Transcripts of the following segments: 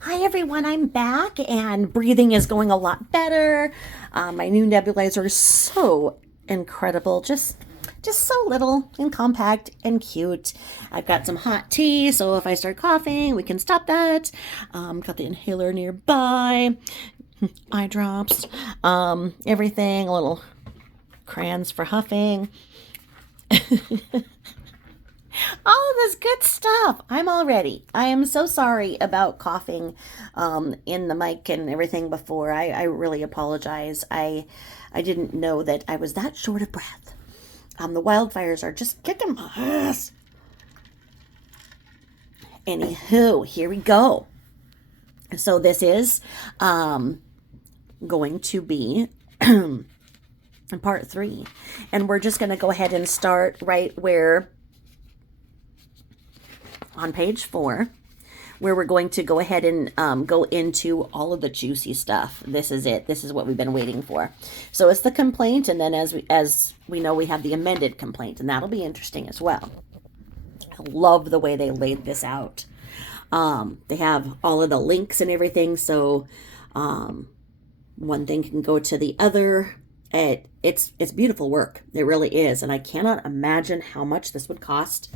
Hi everyone, I'm back and breathing is going a lot better. My new nebulizer is so incredible, just so little and compact and cute. I've got some hot tea, so if I start coughing, we can stop that. Got the inhaler nearby, eye drops, everything, little crayons for huffing. All of this good stuff. I'm all ready. I am so sorry about coughing in the mic and everything before. I really apologize. I didn't know that I was that short of breath. The wildfires are just kicking my ass. Anywho, here we go. So this is going to be part 3. And we're just going to go ahead and start right where on page 4, where we're going to go ahead and go into all of the juicy stuff. This is it. This is what we've been waiting for. So it's the complaint, and then as we know, we have the amended complaint, and that'll be interesting as well. I love the way they laid this out. They have all of the links and everything, so one thing can go to the other. It's beautiful work. It really is, and I cannot imagine how much this would cost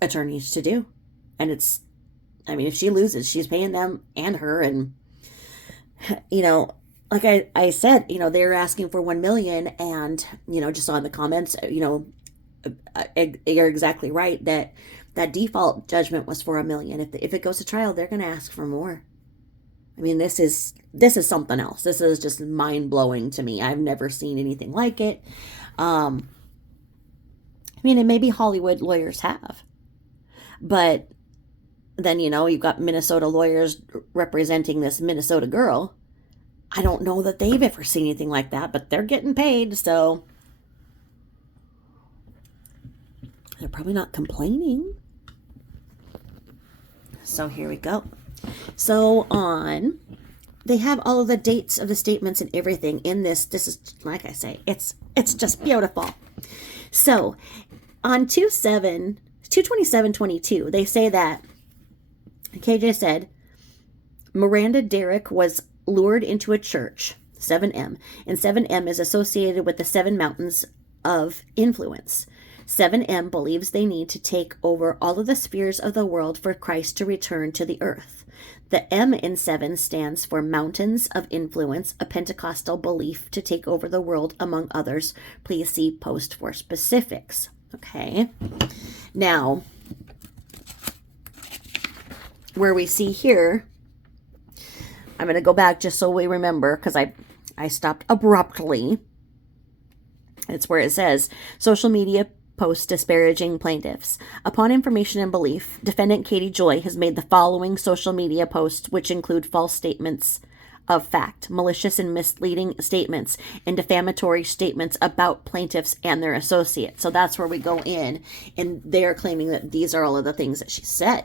attorneys to do. And if she loses, she's paying them and her. And like I said, they're asking for 1 million, and just on the comments, you're exactly right that default judgment was for 1 million. If it goes to trial, they're going to ask for more. I mean, this is something else. This is just mind-blowing to me. I've never seen anything like it. And maybe Hollywood lawyers have. But then, you've got Minnesota lawyers representing this Minnesota girl. I don't know that they've ever seen anything like that, but they're getting paid, so they're probably not complaining. So here we go. So they have all of the dates of the statements and everything in this. This is, like I say, it's just beautiful. So on 22722, they say that KJ said Miranda Derrick was lured into a church, 7M, and 7M is associated with the 7 mountains of influence. 7M believes they need to take over all of the spheres of the world for Christ to return to the earth. The M in 7 stands for mountains of influence, a Pentecostal belief to take over the world, among others. Please see post for specifics. Okay. Now, where we see here, I'm going to go back just so we remember, because I stopped abruptly. It's where it says, social media posts disparaging plaintiffs. Upon information and belief, defendant Katie Joy has made the following social media posts, which include false statements of fact, malicious and misleading statements, and defamatory statements about plaintiffs and their associates. So that's where we go in, and they're claiming that these are all of the things that she said,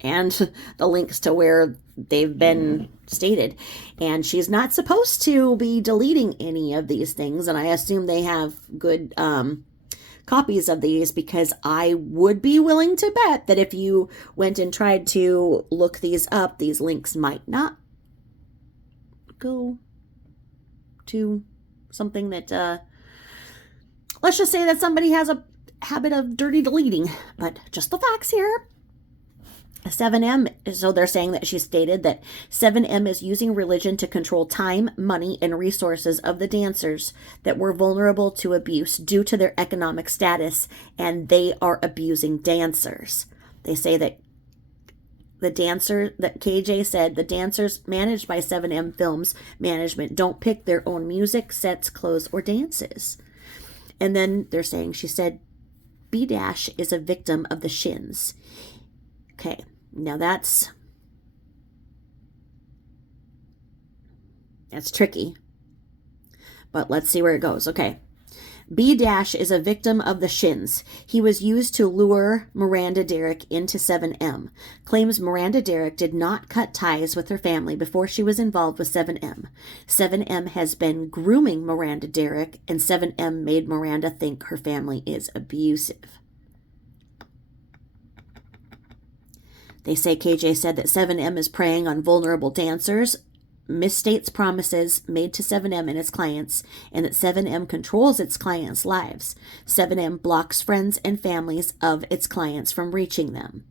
and the links to where they've been stated. And she's not supposed to be deleting any of these things, and I assume they have good copies of these, because I would be willing to bet that if you went and tried to look these up, these links might not go to something that let's just say that somebody has a habit of dirty deleting. But just the facts here. 7M, so they're saying that she stated that 7M is using religion to control time, money, and resources of the dancers that were vulnerable to abuse due to their economic status, and they are abusing dancers. They say that KJ said the dancers managed by 7M Films Management don't pick their own music, sets, clothes, or dances. And then they're saying, she said, B- is a victim of the shins. Okay, now that's tricky, but let's see where it goes. Okay. B- is a victim of the shins. He was used to lure Miranda Derrick into 7M. Claims Miranda Derrick did not cut ties with her family before she was involved with 7M. 7M has been grooming Miranda Derrick, and 7M made Miranda think her family is abusive. They say KJ said that 7M is preying on vulnerable dancers, misstates promises made to 7M and its clients, and that 7M controls its clients' lives. 7M blocks friends and families of its clients from reaching them.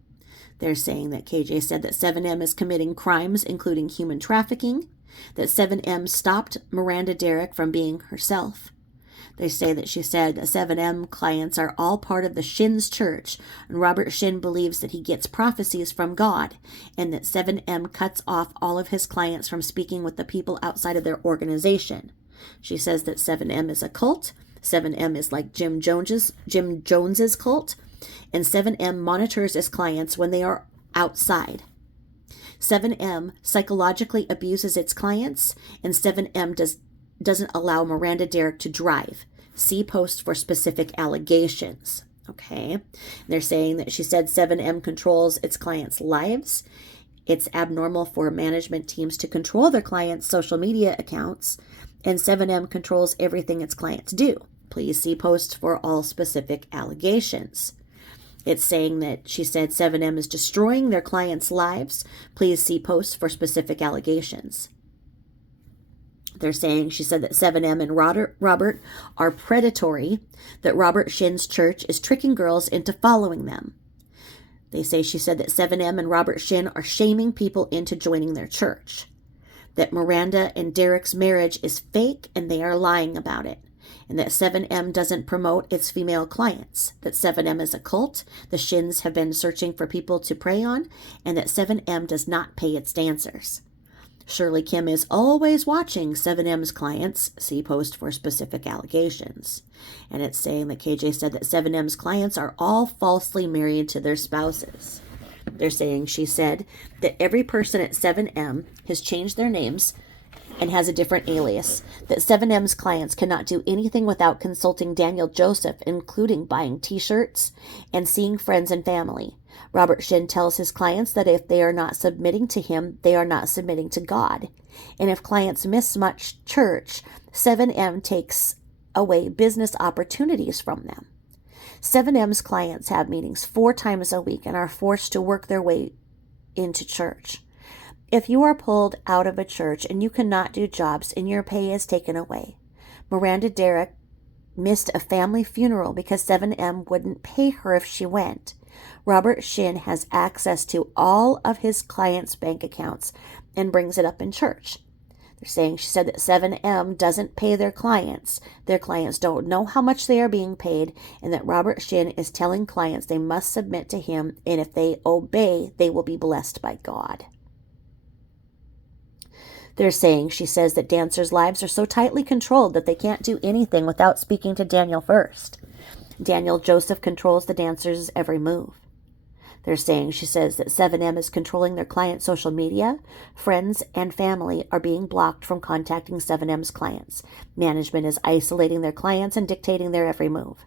They're saying that KJ said that 7M is committing crimes, including human trafficking, that 7M stopped Miranda Derrick from being herself. They say that she said that 7M clients are all part of the Shin's church, and Robert Shin believes that he gets prophecies from God, and that 7M cuts off all of his clients from speaking with the people outside of their organization. She says that 7M is a cult. 7M is like Jim Jones's cult, and 7M monitors his clients when they are outside. 7M psychologically abuses its clients, and 7M doesn't allow Miranda Derrick to drive. See post for specific allegations. Okay. They're saying that she said 7M controls its clients' lives. It's abnormal for management teams to control their clients' social media accounts, and 7M controls everything its clients do. Please see post for all specific allegations. It's saying that she said 7M is destroying their clients' lives. Please see post for specific allegations. They're saying she said that 7M and Robert are predatory, that Robert Shin's church is tricking girls into following them. They say she said that 7M and Robert Shin are shaming people into joining their church, that Miranda and Derrick's marriage is fake and they are lying about it, and that 7M doesn't promote its female clients, that 7M is a cult, the Shins have been searching for people to prey on, and that 7M does not pay its dancers. Shirley Kim is always watching 7M's clients. See post for specific allegations. And it's saying that KJ said that 7M's clients are all falsely married to their spouses. They're saying she said that every person at 7M has changed their names and has a different alias, that 7M's clients cannot do anything without consulting Daniel Joseph, including buying t-shirts and seeing friends and family. Robert Shin tells his clients that if they are not submitting to him, they are not submitting to God. And if clients miss much church, 7M takes away business opportunities from them. 7M's clients have meetings 4 times a week and are forced to work their way into church. If you are pulled out of a church and you cannot do jobs and your pay is taken away. Miranda Derrick missed a family funeral because 7M wouldn't pay her if she went. Robert Shin has access to all of his clients' bank accounts and brings it up in church. They're saying she said that 7M doesn't pay their clients. Their clients don't know how much they are being paid, and that Robert Shin is telling clients they must submit to him, and if they obey, they will be blessed by God. They're saying she says that dancers' lives are so tightly controlled that they can't do anything without speaking to Daniel first. Daniel Joseph controls the dancers' every move. They're saying she says that 7M is controlling their clients' social media. Friends and family are being blocked from contacting 7M's clients. Management is isolating their clients and dictating their every move.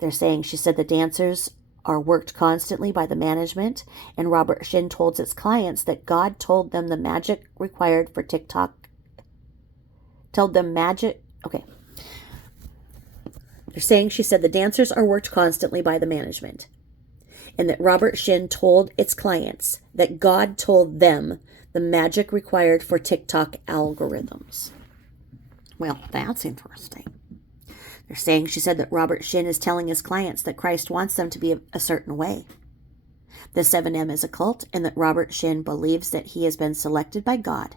They're saying she said the dancers are worked constantly by the management, and Robert Shin told its clients that God told them the magic required for TikTok. Okay. They're saying she said the dancers are worked constantly by the management, and that Robert Shin told its clients that God told them the magic required for TikTok algorithms. Well, that's interesting. They're saying she said that Robert Shin is telling his clients that Christ wants them to be a certain way. The 7M is a cult, and that Robert Shin believes that he has been selected by God,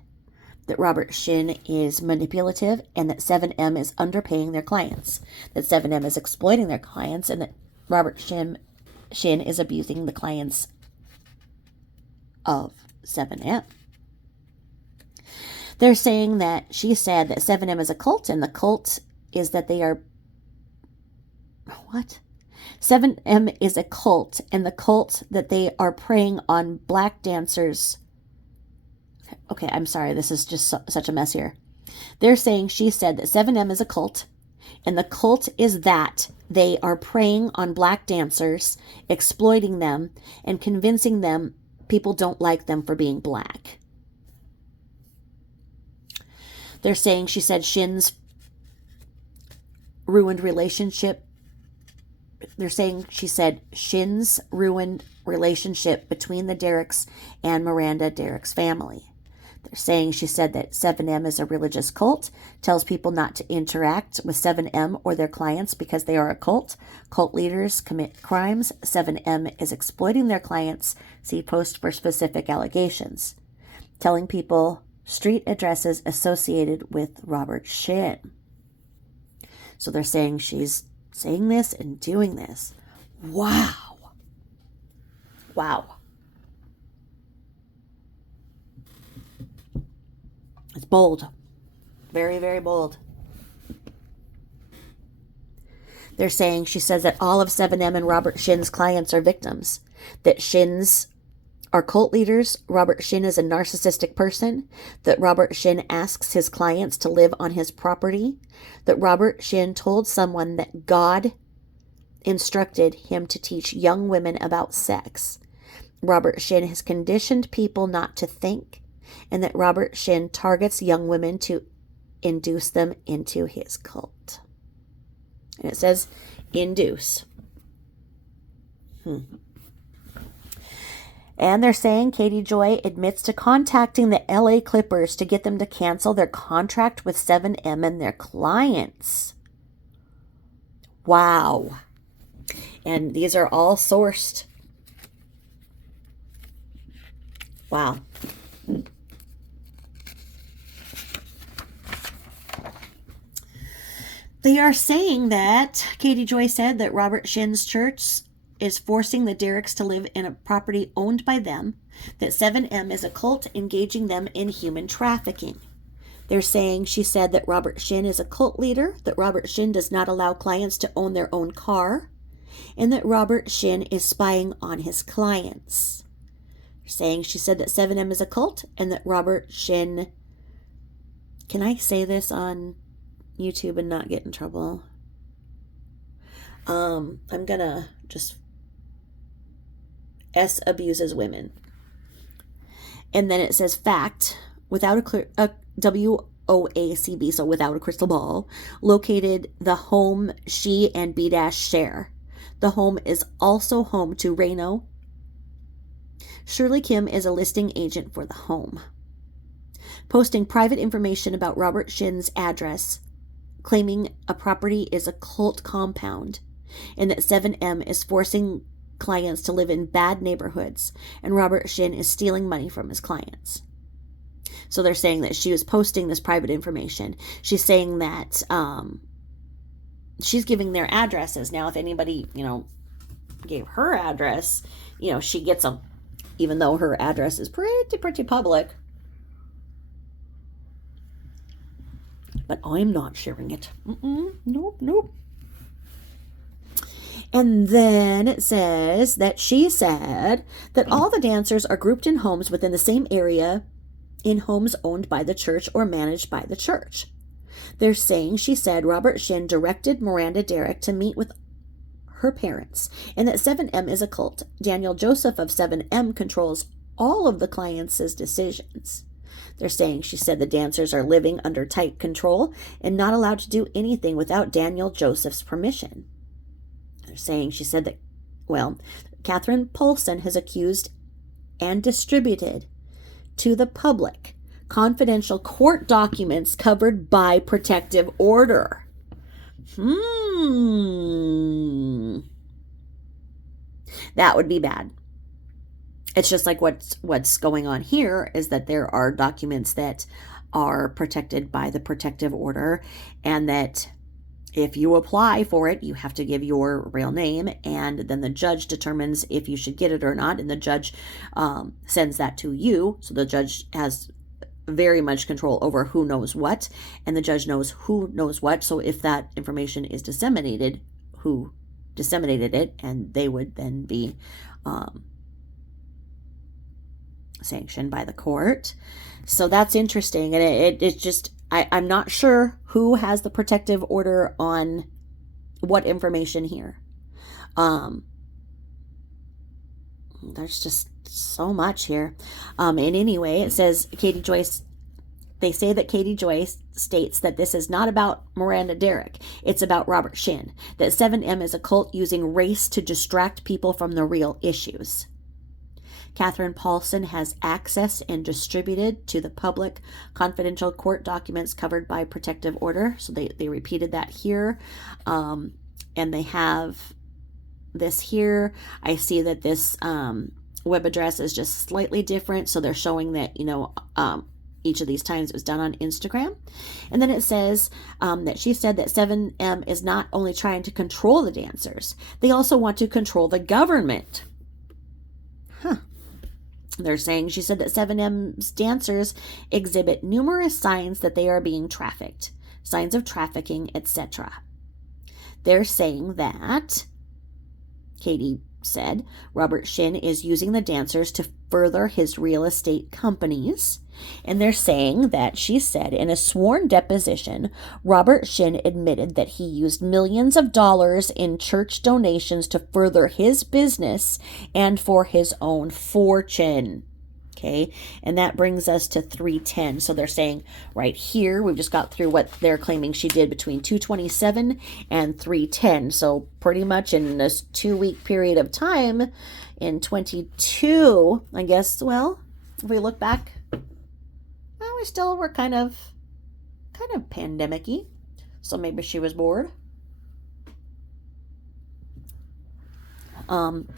that Robert Shin is manipulative, and that 7M is underpaying their clients, that 7M is exploiting their clients, and that Robert Shin is abusing the clients of 7M. They're saying that she said that 7M is a cult, and the cult is that they are... What? 7M is a cult, and the cult that they are preying on black dancers. Okay, I'm sorry, this is just such a mess here. They're saying she said that 7M is a cult, and the cult is that they are preying on black dancers, exploiting them, and convincing them people don't like them for being black. They're saying she said Shin's ruined relationship. They're saying she said Shin's ruined relationship between the Derricks and Miranda Derrick's family. They're saying she said that 7M is a religious cult, tells people not to interact with 7M or their clients because they are a cult. Cult leaders commit crimes. 7M is exploiting their clients. See post for specific allegations. Telling people street addresses associated with Robert Shin. So they're saying she's saying this and doing this. Wow. Wow. It's bold. Very, very bold. They're saying she says that all of 7M and Robert Shin's clients are victims. That Shin's are cult leaders. Robert Shin is a narcissistic person. That Robert Shin asks his clients to live on his property. That Robert Shin told someone that God instructed him to teach young women about sex. Robert Shin has conditioned people not to think, and that Robert Shin targets young women to induce them into his cult. And it says, induce. And they're saying Katie Joy admits to contacting the LA Clippers to get them to cancel their contract with 7M and their clients. Wow. And these are all sourced. Wow. They are saying that Katie Joy said that Robert Shin's church is forcing the Derricks to live in a property owned by them, that 7M is a cult engaging them in human trafficking. They're saying she said that Robert Shin is a cult leader, that Robert Shin does not allow clients to own their own car, and that Robert Shin is spying on his clients. They're saying she said that 7M is a cult and that Robert Shin... Can I say this on YouTube and not get in trouble? I'm gonna just... S abuses women. And then it says fact, without a WOACB, so without a crystal ball, located the home she and B- share. The home is also home to Reno. Shirley Kim is a listing agent for the home. Posting private information about Robert Shin's address, claiming a property is a cult compound, and that 7M is forcing clients to live in bad neighborhoods, and Robert Shin is stealing money from his clients. So they're saying that she was posting this private information. She's saying that she's giving their addresses. Now, if anybody, gave her address, she gets them, even though her address is pretty public. But I'm not sharing it. Nope. And then it says that she said that all the dancers are grouped in homes within the same area, in homes owned by the church or managed by the church. They're saying she said Robert Shin directed Miranda Derrick to meet with her parents, and that 7M is a cult. Daniel Joseph of 7M controls all of the clients' decisions. They're saying she said the dancers are living under tight control and not allowed to do anything without Daniel Joseph's permission. They're saying she said that, Catherine Paulson has accused and distributed to the public confidential court documents covered by protective order. That would be bad. It's just like what's going on here is that there are documents that are protected by the protective order, and that if you apply for it, you have to give your real name, and then the judge determines if you should get it or not, and the judge sends that to you. So the judge has very much control over who knows what, and the judge knows who knows what. So if that information is disseminated, who disseminated it, and they would then be sanctioned by the court. So that's interesting, and it just... I'm not sure who has the protective order on what information here. There's just so much here. And anyway, it says Katie Joyce. They say that Katie Joyce states that this is not about Miranda Derrick. It's about Robert Shin. That 7M is a cult using race to distract people from the real issues. Catherine Paulson has accessed and distributed to the public confidential court documents covered by protective order. So they repeated that here. And they have this here. I see that this web address is just slightly different. So they're showing that, each of these times it was done on Instagram. And then it says that she said that 7M is not only trying to control the dancers, they also want to control the government. They're saying, she said that 7M's dancers exhibit numerous signs that they are being trafficked, signs of trafficking, etc. They're saying that, Katie said, Robert Shin is using the dancers to further his real estate companies. And they're saying that she said in a sworn deposition, Robert Shin admitted that he used millions of dollars in church donations to further his business and for his own fortune. Okay, and that brings us to 310. So they're saying right here, we've just got through what they're claiming she did between 227 and 310. So pretty much in this 2-week period of time in 22, I guess, well, if we look back, well, we still were kind of pandemic-y. So maybe she was bored.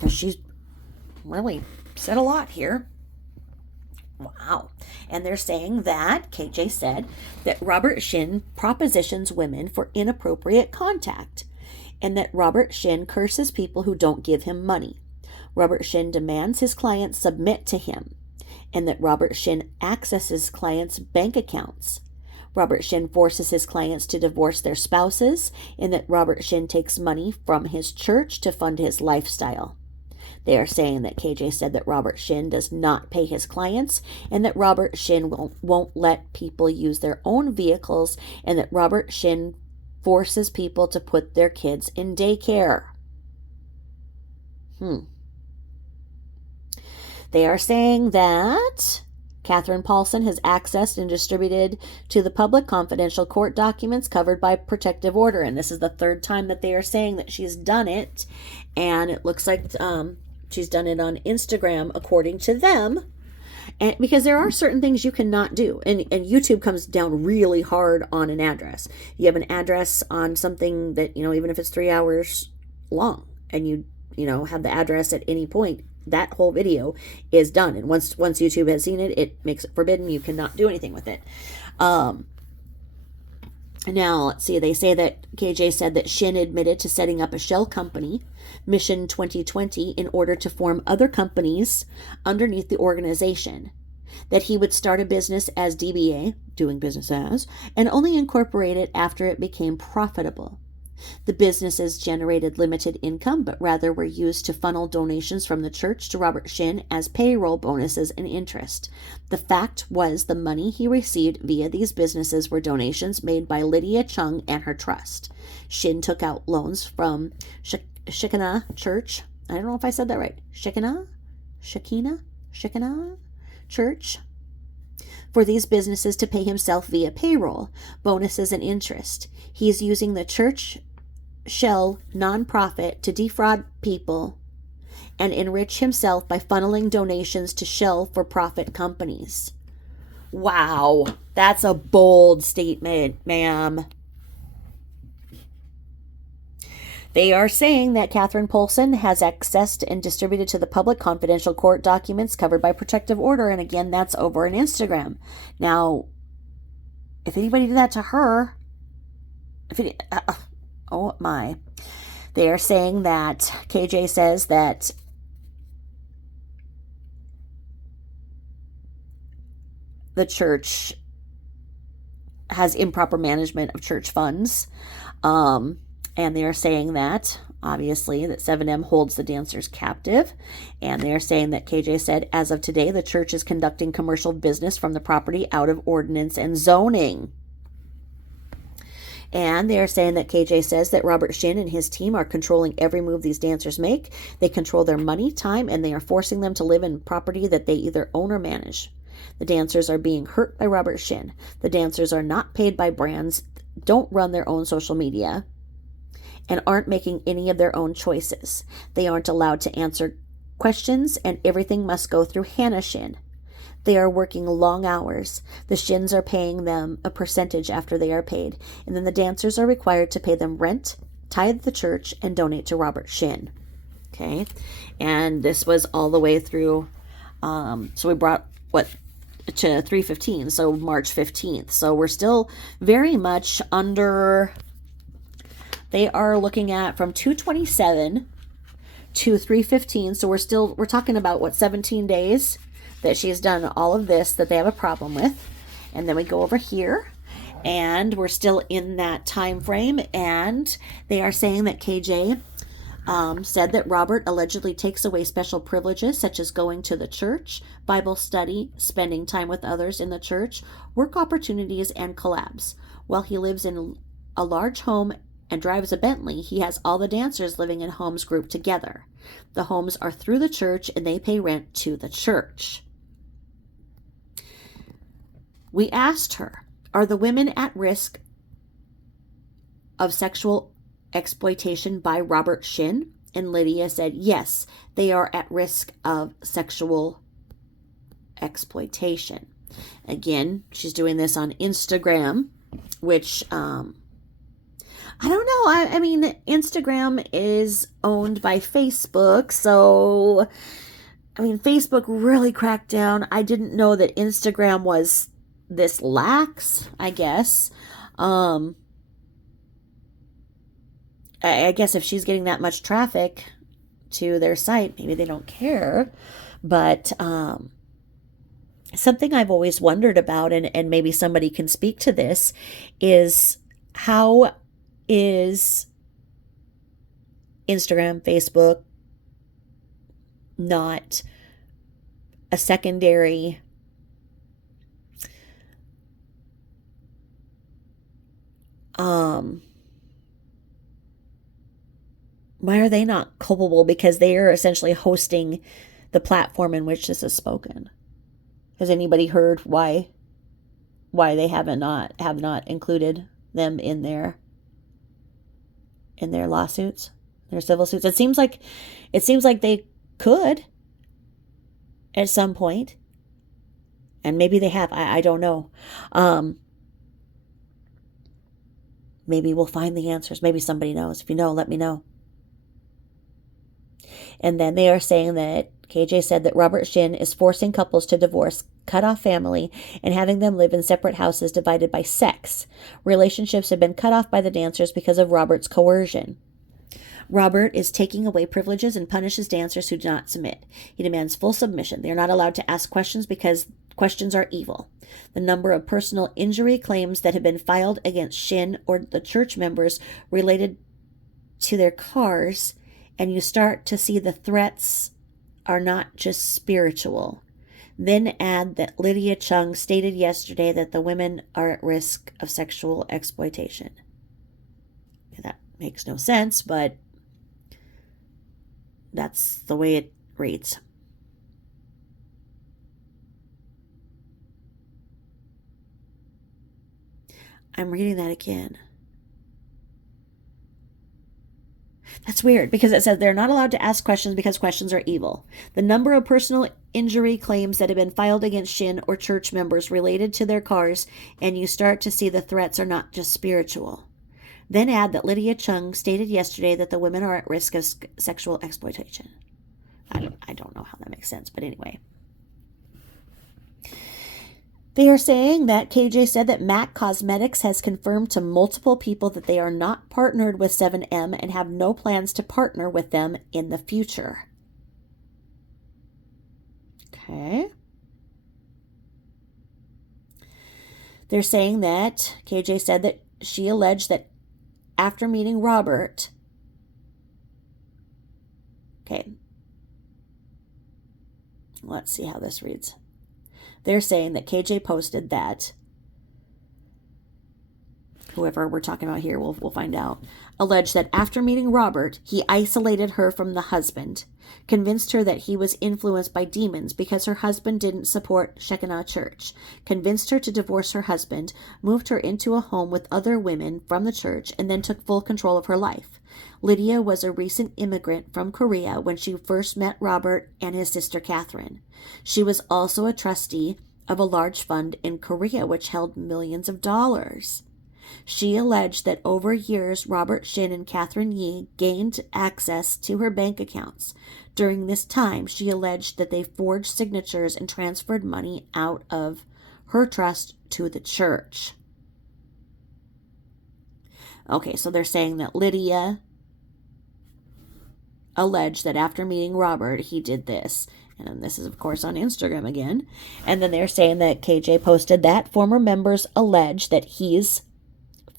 She's really said a lot here. Wow. And they're saying that, KJ said, that Robert Shin propositions women for inappropriate contact, and that Robert Shin curses people who don't give him money. Robert Shin demands his clients submit to him, and that Robert Shin accesses clients' bank accounts. Robert Shin forces his clients to divorce their spouses, and that Robert Shin takes money from his church to fund his lifestyle. They are saying that KJ said that Robert Shin does not pay his clients, and that Robert Shin won't let people use their own vehicles, and that Robert Shin forces people to put their kids in daycare. They are saying that Catherine Paulson has accessed and distributed to the public confidential court documents covered by protective order. And this is the third time that they are saying that she's done it. And it looks like she's done it on Instagram, according to them. And because there are certain things you cannot do. And YouTube comes down really hard on an address. You have an address on something that, even if it's 3 hours long, and you have the address at any point, that whole video is done. And once YouTube has seen it, it makes it forbidden. You cannot do anything with it. Now, let's see. They say that KJ said that Shin admitted to setting up a shell company, Mission 2020, in order to form other companies underneath the organization. That he would start a business as DBA, doing business as, and only incorporate it after it became profitable. The businesses generated limited income, but rather were used to funnel donations from the church to Robert Shin as payroll bonuses and interest. The fact was the money he received via these businesses were donations made by Lydia Chung and her trust. Shin took out loans from Shekinah Church. I don't know if I said that right. Shekinah Church. For these businesses to pay himself via payroll, bonuses, and interest. He's using the church shell nonprofit to defraud people and enrich himself by funneling donations to shell for profit companies. Wow, that's a bold statement, ma'am. They are saying that Catherine Paulson has accessed and distributed to the public confidential court documents covered by protective order. And again, that's over on Instagram. Now, if anybody did that to her, oh my. They are saying that KJ says that the church has improper management of church funds. And they are saying that, obviously, that 7M holds the dancers captive. And they are saying that KJ said, as of today, the church is conducting commercial business from the property out of ordinance and zoning. And they are saying that KJ says that Robert Shin and his team are controlling every move these dancers make. They control their money, time, and they are forcing them to live in property that they either own or manage. The dancers are being hurt by Robert Shin. The dancers are not paid by brands, don't run their own social media, and aren't making any of their own choices. They aren't allowed to answer questions, and everything must go through Hannah Shin. They are working long hours. The Shins are paying them a percentage after they are paid, and then the dancers are required to pay them rent, tithe the church, and donate to Robert Shin. Okay, and this was all the way through. So we brought to 3/15, so March 15th. So we're still very much under. They are looking at from 2/27 to 3/15. So we're talking about 17 days that she's done all of this that they have a problem with. And then we go over here and we're still in that time frame, and they are saying that KJ said that Robert allegedly takes away special privileges such as going to the church, Bible study, spending time with others in the church, work opportunities, and collabs. While he lives in a large home and drives a Bentley, he has all the dancers living in homes grouped together. The homes are through the church and they pay rent to the church. We asked her, are the women at risk of sexual exploitation by Robert Shin? And Lydia said, yes, they are at risk of sexual exploitation. Again, she's doing this on Instagram, which, I don't know. I mean, Instagram is owned by Facebook, so, I mean, Facebook really cracked down. I didn't know that Instagram was this lax, I guess. I guess if she's getting that much traffic to their site, maybe they don't care. But something I've always wondered about, and maybe somebody can speak to this, is how is Instagram, Facebook not a secondary why are they not culpable? Because they are essentially hosting the platform in which this is spoken. Has anybody heard why they have not included them in their lawsuits, their civil suits? It seems like they could at some point, and maybe they have. I don't know. Maybe we'll find the answers. Maybe somebody knows. If you know, let me know. And then they are saying that KJ said that Robert Shin is forcing couples to divorce, cut off family, and having them live in separate houses divided by sex. Relationships have been cut off by the dancers because of Robert's coercion. Robert is taking away privileges and punishes dancers who do not submit. He demands full submission. They are not allowed to ask questions because questions are evil. The number of personal injury claims that have been filed against Shin or the church members related to their cars, and you start to see the threats are not just spiritual. Then add that Lydia Chung stated yesterday that the women are at risk of sexual exploitation. That makes no sense, but that's the way it reads. I'm reading that again. That's weird because it says they're not allowed to ask questions because questions are evil. The number of personal injury claims that have been filed against Shin or church members related to their cars, and you start to see the threats are not just spiritual. Then add that Lydia Chung stated yesterday that the women are at risk of sexual exploitation. I don't know how that makes sense, but anyway. They are saying that KJ said that MAC Cosmetics has confirmed to multiple people that they are not partnered with 7M and have no plans to partner with them in the future. Okay. They're saying that KJ said that she alleged that after meeting Robert, okay, let's see how this reads. They're saying that KJ posted that whoever we're talking about here, we'll find out, alleged that after meeting Robert, he isolated her from the husband, convinced her that he was influenced by demons because her husband didn't support Shekinah Church, convinced her to divorce her husband, moved her into a home with other women from the church, and then took full control of her life. Lydia was a recent immigrant from Korea when she first met Robert and his sister Catherine. She was also a trustee of a large fund in Korea which held millions of dollars. She alleged that over years, Robert Shin and Catherine Yee gained access to her bank accounts. During this time, she alleged that they forged signatures and transferred money out of her trust to the church. Okay, so they're saying that Lydia alleged that after meeting Robert, he did this. And then this is, of course, on Instagram again. And then they're saying that KJ posted that former members allege that he's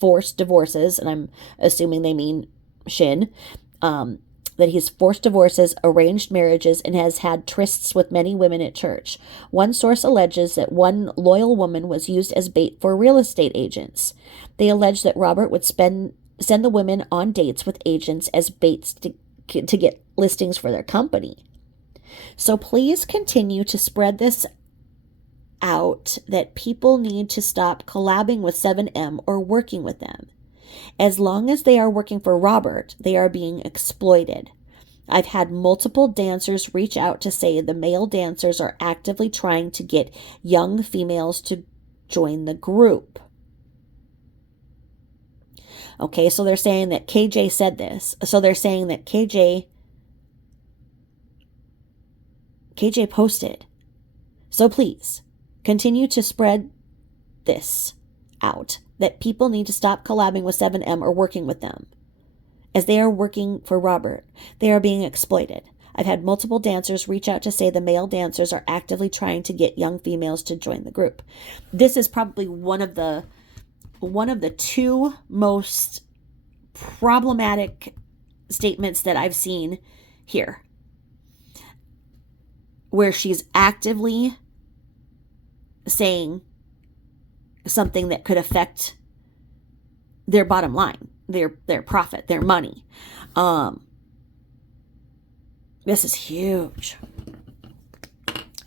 forced divorces, and I'm assuming they mean Shin, that he's forced divorces, arranged marriages, and has had trysts with many women at church. One source alleges that one loyal woman was used as bait for real estate agents. They allege that Robert would send the women on dates with agents as baits to get listings for their company. So please continue to spread this out that people need to stop collabing with 7M or working with them. As long as they are working for Robert, they are being exploited. I've had multiple dancers reach out to say the male dancers are actively trying to get young females to join the group. Okay, so they're saying that KJ said this. So they're saying that KJ posted. So please, continue to spread this out, that people need to stop collabing with 7M or working with them. As they are working for Robert, they are being exploited. I've had multiple dancers reach out to say the male dancers are actively trying to get young females to join the group. This is probably one of the two most problematic statements that I've seen here, where she's actively saying something that could affect their bottom line, their profit, their money. This is huge.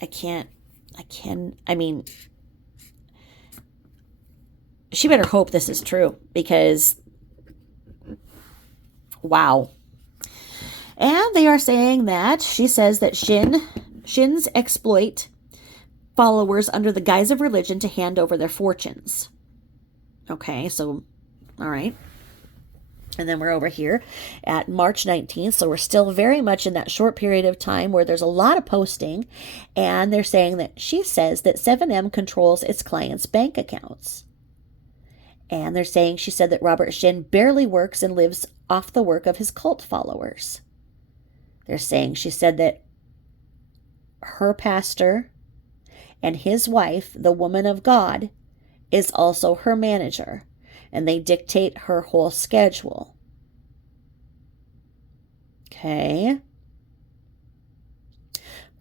I mean, she better hope this is true, because wow. And they are saying that she says that Shins exploit followers under the guise of religion to hand over their fortunes. Okay, so, all right. And then we're over here at March 19th. So we're still very much in that short period of time where there's a lot of posting. And they're saying that she says that 7M controls its clients' bank accounts. And they're saying she said that Robert Shin barely works and lives off the work of his cult followers. They're saying she said that her pastor and his wife, the woman of God, is also her manager, and they dictate her whole schedule. Okay.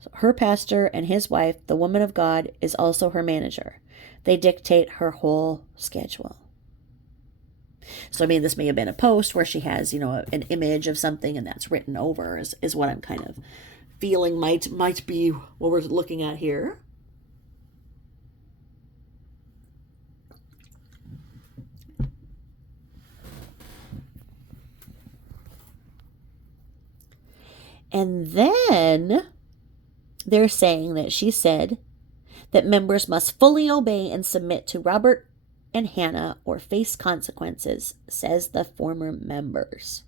So her pastor and his wife, the woman of God, is also her manager. They dictate her whole schedule. So, I mean, this may have been a post where she has, an image of something and that's written over is what I'm kind of feeling might be what we're looking at here. And then they're saying that she said that members must fully obey and submit to Robert and Hannah or face consequences, says the former members.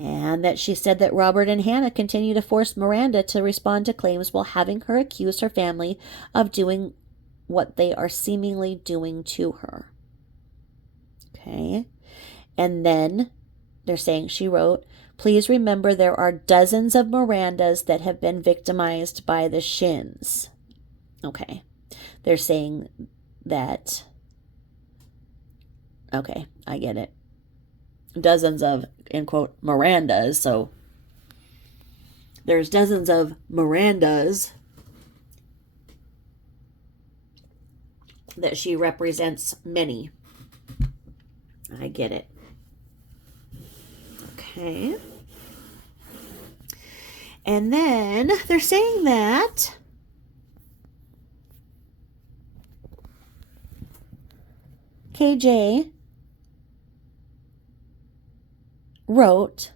And that she said that Robert and Hannah continue to force Miranda to respond to claims while having her accuse her family of doing what they are seemingly doing to her. Okay. And then they're saying she wrote, please remember there are dozens of Mirandas that have been victimized by the Shins. Okay. They're saying that, okay, I get it. Dozens of, in quote, Mirandas. So there's dozens of Mirandas that she represents many. I get it. Okay. And then they're saying that KJ wrote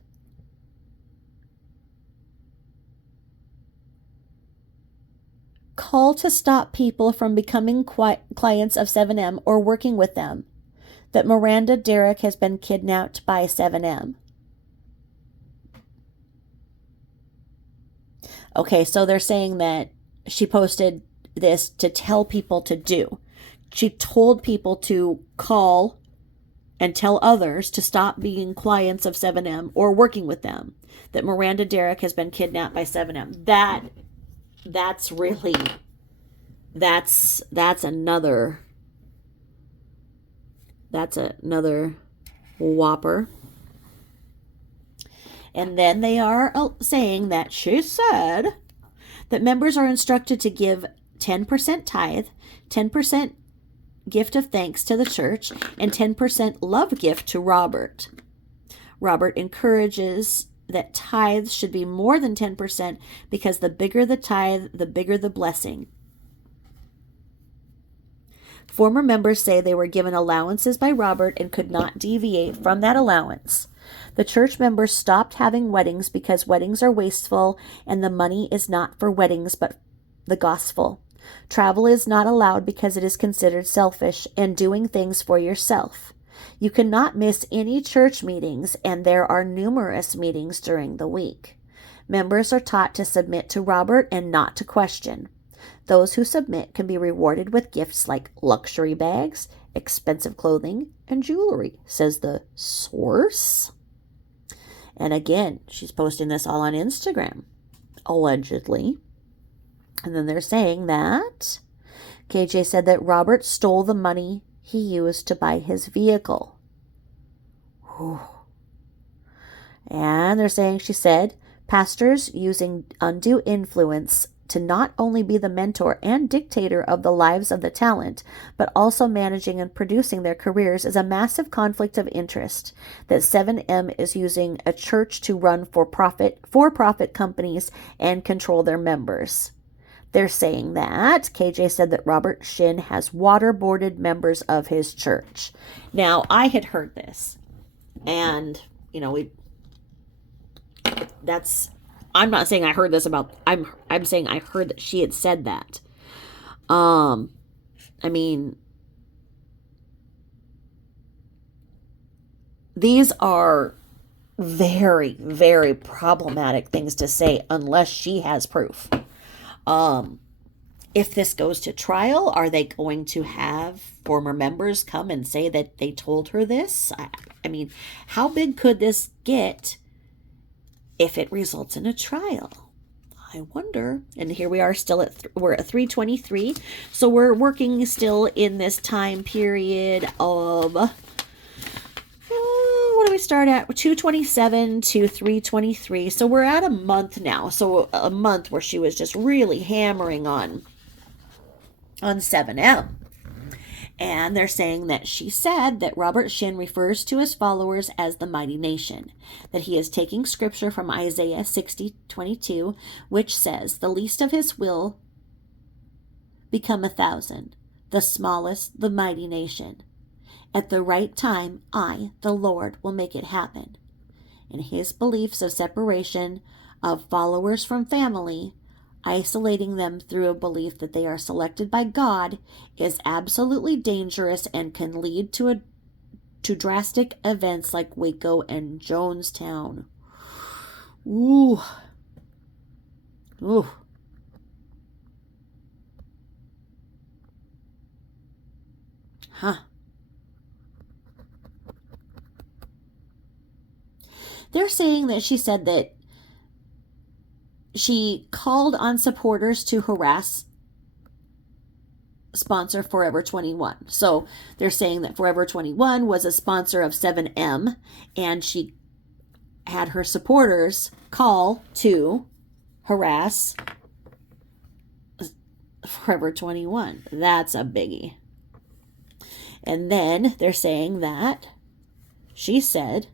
call to stop people from becoming clients of 7M or working with them, that Miranda Derrick has been kidnapped by 7M. Okay, so they're saying that she posted this to tell people to do. She told people to call and tell others to stop being clients of 7M or working with them, that Miranda Derrick has been kidnapped by 7M. That's really, that's another whopper. And then they are saying that she said that members are instructed to give 10% tithe, 10% gift of thanks to the church, and 10% love gift to Robert. Robert encourages that tithes should be more than 10% because the bigger the tithe, the bigger the blessing. Former members say they were given allowances by Robert and could not deviate from that allowance. The church members stopped having weddings because weddings are wasteful and the money is not for weddings but the gospel. Travel is not allowed because it is considered selfish and doing things for yourself. You cannot miss any church meetings, and there are numerous meetings during the week. Members are taught to submit to Robert and not to question. Those who submit can be rewarded with gifts like luxury bags, expensive clothing, and jewelry, says the source. And again, she's posting this all on Instagram, allegedly. And then they're saying that KJ said that Robert stole the money he used to buy his vehicle. Whew. And they're saying she said pastors using undue influence to not only be the mentor and dictator of the lives of the talent, but also managing and producing their careers is a massive conflict of interest, that 7M is using a church to run for-profit companies and control their members. They're saying that KJ said that Robert Shin has waterboarded members of his church. Now, I had heard this, and, I'm not saying I heard this about, I'm saying I heard that she had said that. These are very, very problematic things to say unless she has proof. If this goes to trial, are they going to have former members come and say that they told her this? How big could this get if it results in a trial? I wonder. And here we are still we're at 323. So we're working still in this time period of, what do we start at? 227 to 323. So we're at a month now. So a month where she was just really hammering on 7M. And they're saying that she said that Robert Shin refers to his followers as the mighty nation, that he is taking scripture from Isaiah 60:22, which says, the least of his will become 1,000, the smallest the mighty nation. At the right time, I, the Lord, will make it happen. And his beliefs of separation of followers from family, isolating them through a belief that they are selected by God, is absolutely dangerous and can lead to drastic events like Waco and Jonestown. Ooh. Huh. They're saying that she said that she called on supporters to harass sponsor Forever 21. So they're saying that Forever 21 was a sponsor of 7M, and she had her supporters call to harass Forever 21. That's a biggie. And then they're saying that she said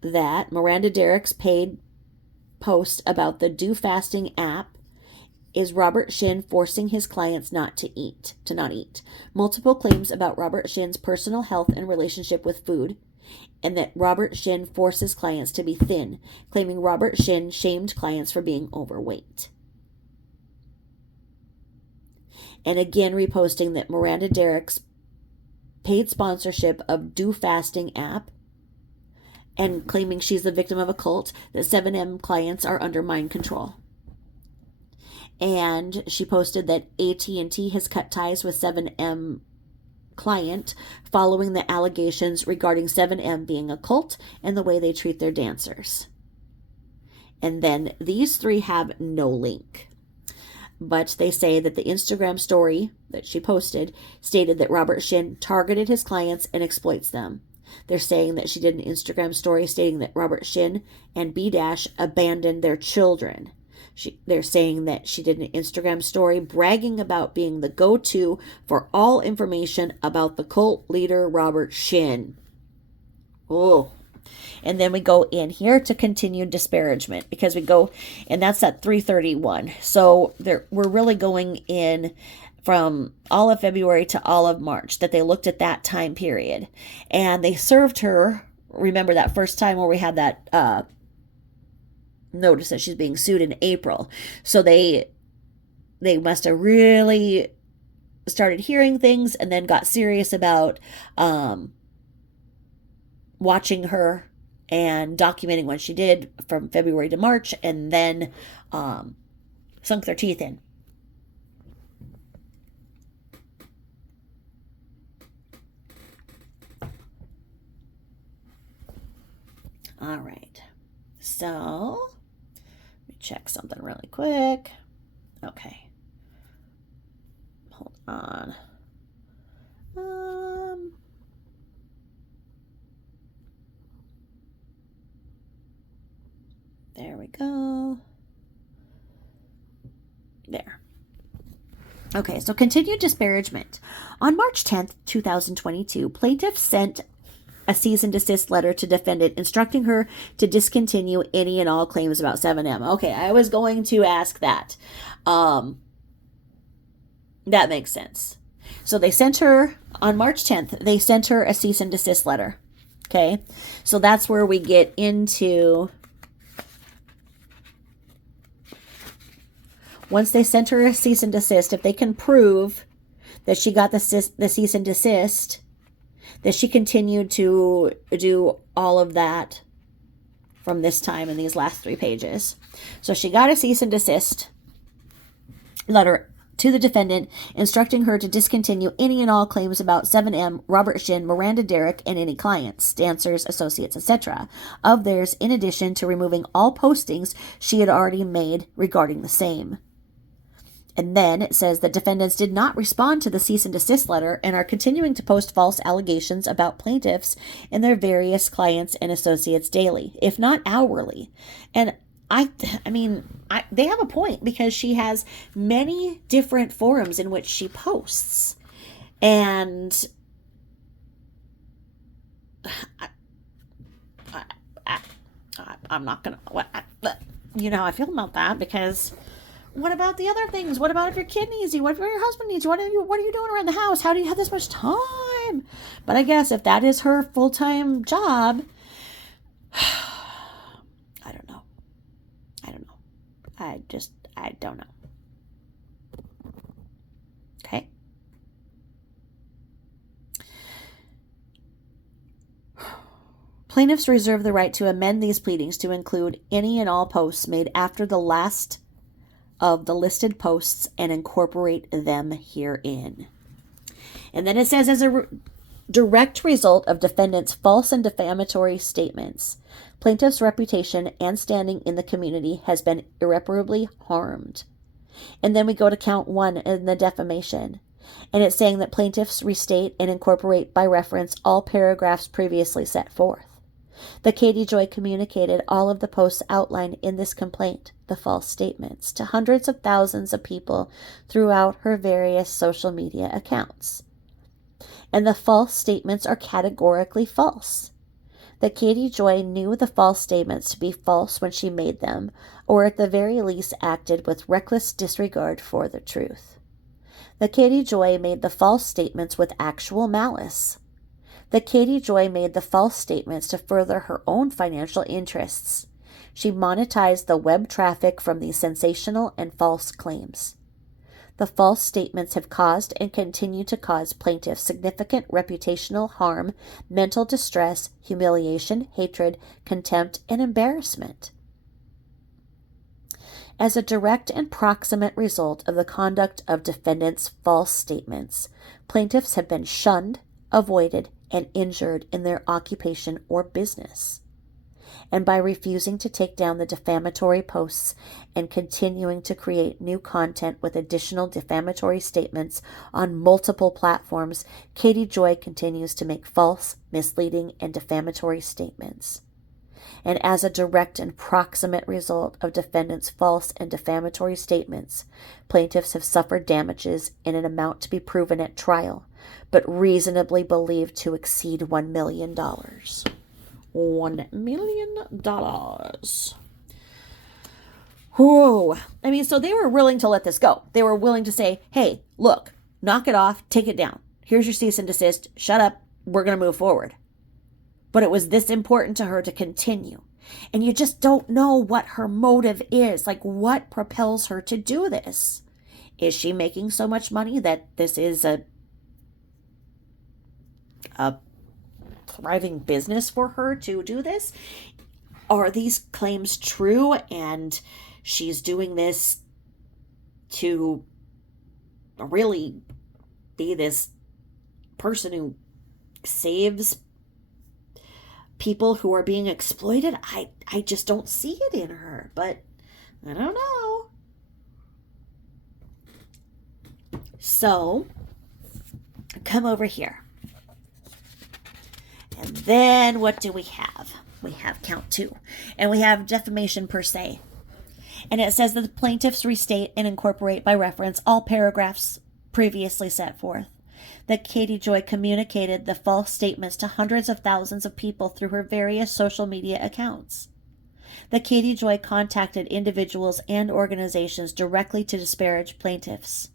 that Miranda Derrick's paid post about the Do Fasting app is Robert Shin forcing his clients not to eat. Multiple claims about Robert Shin's personal health and relationship with food, and that Robert Shin forces clients to be thin, claiming Robert Shin shamed clients for being overweight. And again reposting that Miranda Derrick's paid sponsorship of Do Fasting app, and claiming she's the victim of a cult, that 7M clients are under mind control. And she posted that AT&T has cut ties with 7M client following the allegations regarding 7M being a cult and the way they treat their dancers. And then these three have no link. But they say that the Instagram story that she posted stated that Robert Shin targeted his clients and exploits them. They're saying that she did an Instagram story stating that Robert Shin and B- abandoned their children. They're saying that she did an Instagram story bragging about being the go-to for all information about the cult leader Robert Shin. Oh. And then we go in here to continued disparagement, because we go, and that's at 331. So we're really going in from all of February to all of March, that they looked at that time period. And they served her, remember that first time where we had that notice that she's being sued in April. So they must have really started hearing things and then got serious about watching her and documenting what she did from February to March, and then sunk their teeth in. All right. So, let me check something really quick. Okay. Hold on. There we go. There. Okay, so continued disparagement. On March 10th, 2022, plaintiff sent a cease and desist letter to defendant instructing her to discontinue any and all claims about 7M. Okay, I was going to ask that. That makes sense. So they sent her, on March 10th, they sent her a cease and desist letter. Okay, so that's where we get into... Once they sent her a cease and desist, if they can prove that she got the cease and desist, that she continued to do all of that from this time in these last 3 pages. So she got a cease and desist letter to the defendant instructing her to discontinue any and all claims about 7M, Robert Shin, Miranda Derrick, and any clients, dancers, associates, etc. of theirs, in addition to removing all postings she had already made regarding the same. And then it says that defendants did not respond to the cease and desist letter and are continuing to post false allegations about plaintiffs and their various clients and associates daily, if not hourly. And they have a point, because she has many different forums in which she posts. And I'm not going to, I feel about that, because... What about the other things? What about if your kid needs you? What if your husband needs you? What are you doing around the house? How do you have this much time? But I guess if that is her full-time job, I don't know. I don't know. Okay. Plaintiffs reserve the right to amend these pleadings to include any and all posts made after the last of the listed posts and incorporate them herein. And then it says, as a direct result of defendants' false and defamatory statements, plaintiff's reputation and standing in the community has been irreparably harmed. And then we go to count 1 in the defamation. And it's saying that plaintiffs restate and incorporate by reference all paragraphs previously set forth. The Katie Joy communicated all of the posts outlined in this complaint, the false statements, to hundreds of thousands of people throughout her various social media accounts. and the false statements are categorically false. That Katie Joy knew the false statements to be false when she made them, or at the very least acted with reckless disregard for the truth. That Katie Joy made the false statements with actual malice. That Katie Joy made the false statements to further her own financial interests. She monetized the web traffic from these sensational and false claims. The false statements have caused and continue to cause plaintiffs significant reputational harm, mental distress, humiliation, hatred, contempt, and embarrassment. As a direct and proximate result of the conduct of defendants' false statements, plaintiffs have been shunned, avoided, and injured in their occupation or business. And by refusing to take down the defamatory posts and continuing to create new content with additional defamatory statements on multiple platforms, Katie Joy continues to make false, misleading, and defamatory statements. And as a direct and proximate result of defendants' false and defamatory statements, plaintiffs have suffered damages in an amount to be proven at trial, but reasonably believed to exceed $1 million. $1 million. Whoa. I mean, so they were willing to let this go. They were willing to say, hey, look, knock it off, take it down. Here's your cease and desist. Shut up. We're going to move forward. But it was this important to her to continue. And you just don't know what her motive is. Like, what propels her to do this? Is she making so much money that this is a thriving business for her to do this? Are these claims true and she's doing this to really be this person who saves people who are being exploited? I just don't see it in her, but I don't know. So come over here. And then what do we have? We have count 2. And we have defamation per se. And it says that the plaintiffs restate and incorporate by reference all paragraphs previously set forth. That Katie Joy communicated the false statements to hundreds of thousands of people through her various social media accounts. That Katie Joy contacted individuals and organizations directly to disparage plaintiffs.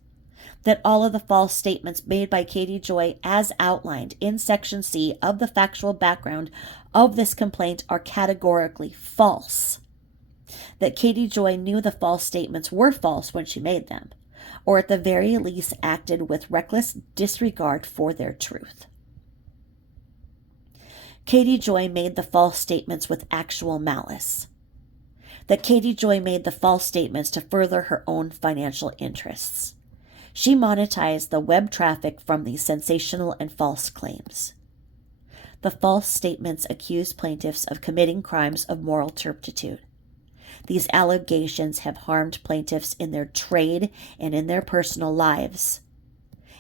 That all of the false statements made by Katie Joy as outlined in Section C of the factual background of this complaint are categorically false. That Katie Joy knew the false statements were false when she made them, or at the very least acted with reckless disregard for their truth. Katie Joy made the false statements with actual malice. That Katie Joy made the false statements to further her own financial interests. She monetized the web traffic from these sensational and false claims. The false statements accuse plaintiffs of committing crimes of moral turpitude. These allegations have harmed plaintiffs in their trade and in their personal lives.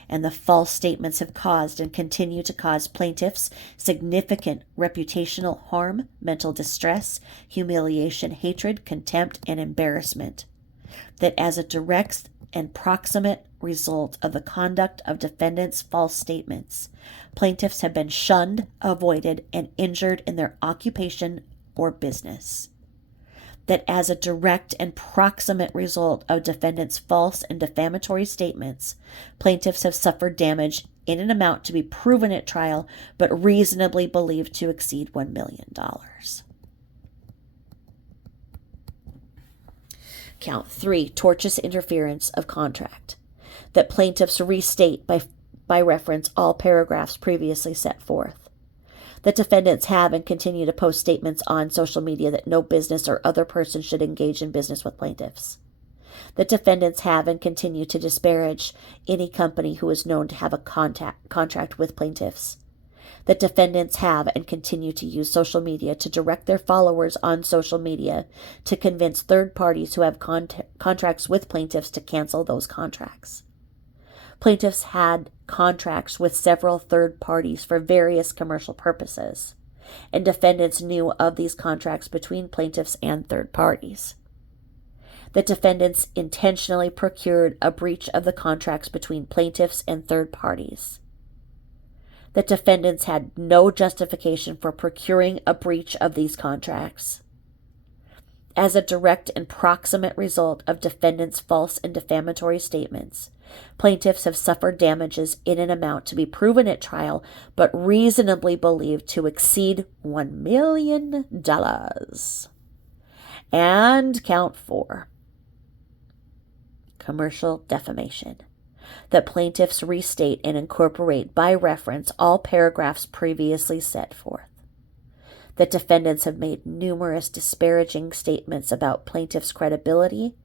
And the false statements have caused and continue to cause plaintiffs significant reputational harm, mental distress, humiliation, hatred, contempt, and embarrassment. That as a direct and proximate result of the conduct of defendants' false statements, plaintiffs have been shunned, avoided, and injured in their occupation or business. That as a direct and proximate result of defendants' false and defamatory statements, plaintiffs have suffered damage in an amount to be proven at trial, but reasonably believed to exceed $1 million. Count 3, tortious interference of contract. That plaintiffs restate by reference all paragraphs previously set forth. That defendants have and continue to post statements on social media that no business or other person should engage in business with plaintiffs. That defendants have and continue to disparage any company who is known to have a contract with plaintiffs. That defendants have and continue to use social media to direct their followers on social media to convince third parties who have contracts with plaintiffs to cancel those contracts. Plaintiffs had contracts with several third parties for various commercial purposes, and defendants knew of these contracts between plaintiffs and third parties. The defendants intentionally procured a breach of the contracts between plaintiffs and third parties. that defendants had no justification for procuring a breach of these contracts. As a direct and proximate result of defendants' false and defamatory statements, plaintiffs have suffered damages in an amount to be proven at trial, but reasonably believed to exceed $1 million. And count 4, commercial defamation. That plaintiffs restate and incorporate by reference all paragraphs previously set forth. That defendants have made numerous disparaging statements about plaintiffs' credibility,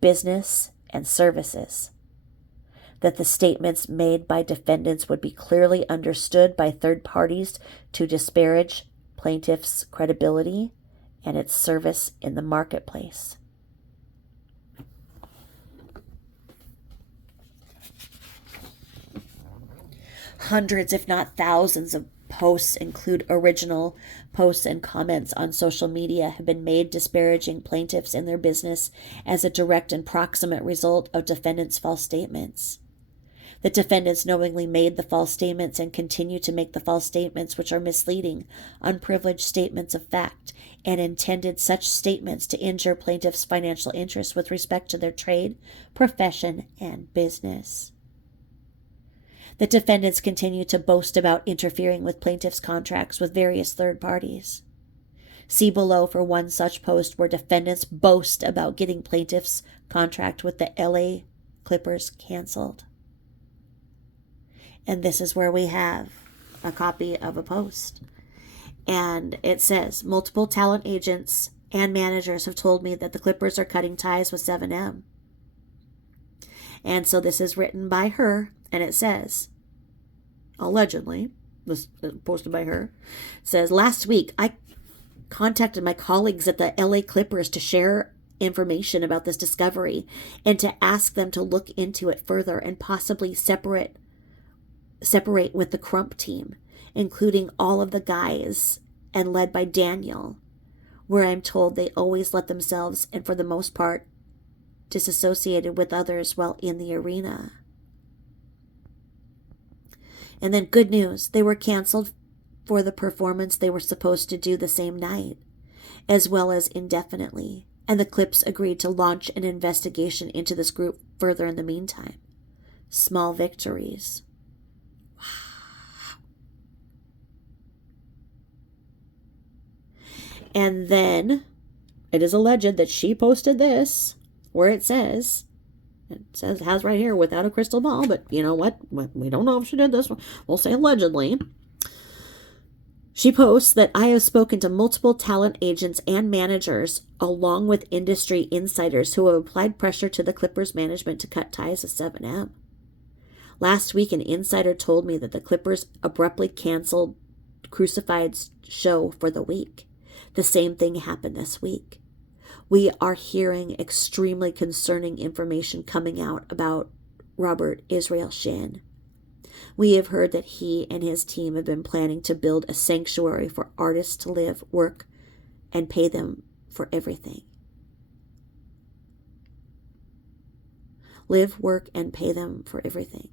business, and services. That the statements made by defendants would be clearly understood by third parties to disparage plaintiffs' credibility and its service in the marketplace. Hundreds, if not thousands, of posts include original posts and comments on social media have been made disparaging plaintiffs and their business as a direct and proximate result of defendants' false statements. The defendants knowingly made the false statements and continue to make the false statements, which are misleading, unprivileged statements of fact, and intended such statements to injure plaintiffs' financial interests with respect to their trade, profession, and business. The defendants continue to boast about interfering with plaintiffs' contracts with various third parties. See below for one such post where defendants boast about getting plaintiffs' contract with the LA Clippers canceled. And this is where we have a copy of a post. And it says, multiple talent agents and managers have told me that the Clippers are cutting ties with 7M. And so this is written by her, and it says, allegedly, this is posted by her, says, last week I contacted my colleagues at the LA Clippers to share information about this discovery and to ask them to look into it further and possibly separate with the Crump team, including all of the guys and led by Daniel, where I'm told they always let themselves, and for the most part, disassociated with others while in the arena. And then good news, they were canceled for the performance they were supposed to do the same night, as well as indefinitely, and the Clips agreed to launch an investigation into this group further in the meantime. Small victories. Wow. And then it is alleged that she posted this, where it says, has right here, without a crystal ball, but you know what? We don't know if she did this. We'll say allegedly. She posts that I have spoken to multiple talent agents and managers, along with industry insiders who have applied pressure to the Clippers management to cut ties with 7M. Last week, an insider told me that the Clippers abruptly canceled Crucified's show for the week. The same thing happened this week. We are hearing extremely concerning information coming out about Robert Israel Shin. We have heard that he and his team have been planning to build a sanctuary for artists to live, work, and pay them for everything. Live, work, and pay them for everything.